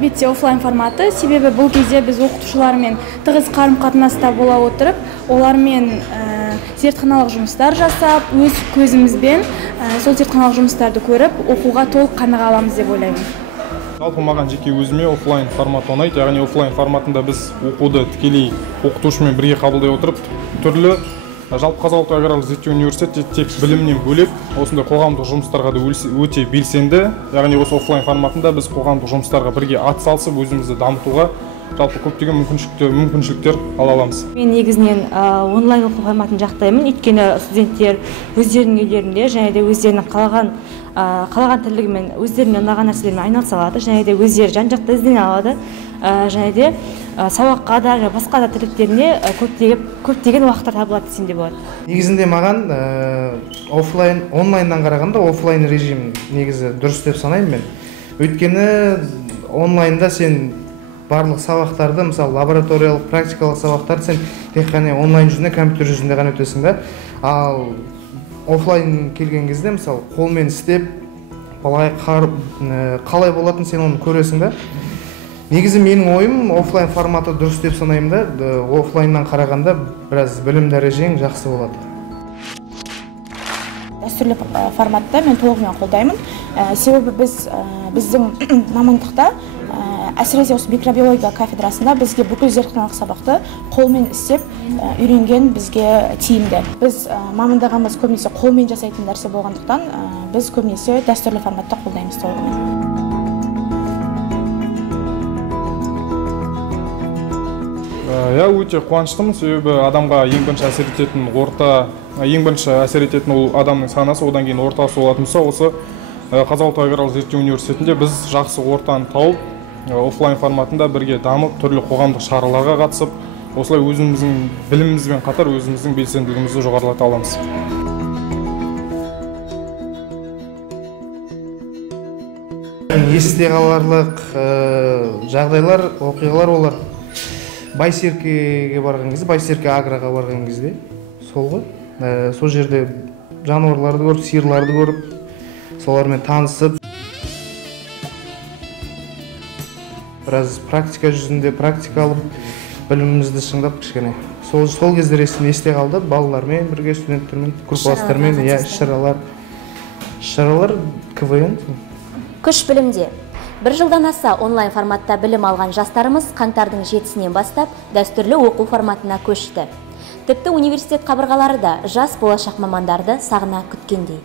әлбетте офлайн форматы, себебі бұл кезде біз оқытушылармен тығыз қарым-қатынаста бола отырып, олармен зертханалық жұмыстар жасап, өз көзімізбен сол зертханалық жұмыстарды көріп, оқуға толық қаныға аламыз деп ойлаймын. Жалпы маған жеке өзіме офлайн формат ұнайды, яғни офлайн форматында біз оқуды тікелей оқытушымен бірге қабылдай отырып, түрлі жалпы Қазақ ұлттық аграрлық зерттеу университеті тек білімнен бөлек осындай қоғамдық жұмыстарға да өте белсенді, яғни осы офлайн форматында біз қоғамдық жұмыстарға бірге атсалысып, өзімізді дамытуға жалпы көптеген мүмкіншіліктер ала аламыз. Мен негізінен онлайн оқу форматын жақтаймын, өйткені студенттер өздерінің үйлерінде және де өздерінің қалаған тірлігімен, өздеріне ұнаған нәрселермен айналыса алады, және де өздері жан-жақты іздене алады, және де сабаққа да, басқа да тірліктеріне көптеген уақыттар табылады десем де болады. Негізінде маған онлайннан қарағанда офлайн режим негізі дұрыс деп санаймын мен. Өйткені онлайнда сен барлық сабақтарды, мысалы лабораториялық, практикалық сабақтарды сен тек қана онлайн жүзінде, компьютер жүзінде ғана өтесің да. Ал офлайн келген кезде, мысалы қолмен істеп, қалай болатын сен оны көресің да. Негізі менің ойым офлайн форматы дұрыс деп санаймын да, офлайннан қарағанда біраз білім дәрежең жақсы болады. Дәстүрлі форматта мен толығымен қолдаймын. Себебі біздің мамандықта, әсіресе осы микробиология кафедрасында бізге бүкіл зертханалық сабақты қолмен істеп үйренген бізге тиімді. Біз мамандығымыз көбінесе қолмен жасайтын нәрсе болғандықтан, біз көбінесе дәстүрлі форматта қолдаймыз толығымен. Өте қуаныштымын, себебі адамға ең бірінші әсер ететін ол адамның санасы, одан кейін ортасы болатын болса, осы Қазақ ұлттық аграрлық зерттеу университетінде біз жақсы ортаны тауып, офлайн форматында бірге дамып, түрлі қоғамдық шараларға қатысып, осылай өзіміздің білімімізбен қатар өзіміздің белсенділігімізді жоғарылата аламыз. Есте қаларлық жағдайлар, оқиғалар олар Байсеркеге барған кезде, Байсерке агроға барған кезде, сол жерде жануарларды көріп, сиырларды көріп, солармен танысып, біраз практика жүзінде практика алып, білімімізді шыңдап кішкене. Сол кездер есте қалды, балалармен бірге, студенттермен, группаластармен, шаралар КВН. Күш білімде. Бір жылдан аса онлайн форматта білім алған жастарымыз қаңтардың 7-сінен бастап дәстүрлі оқу форматына көшті. Тіпті университет қабырғалары да жас болашақ мамандарды сағына күткендей.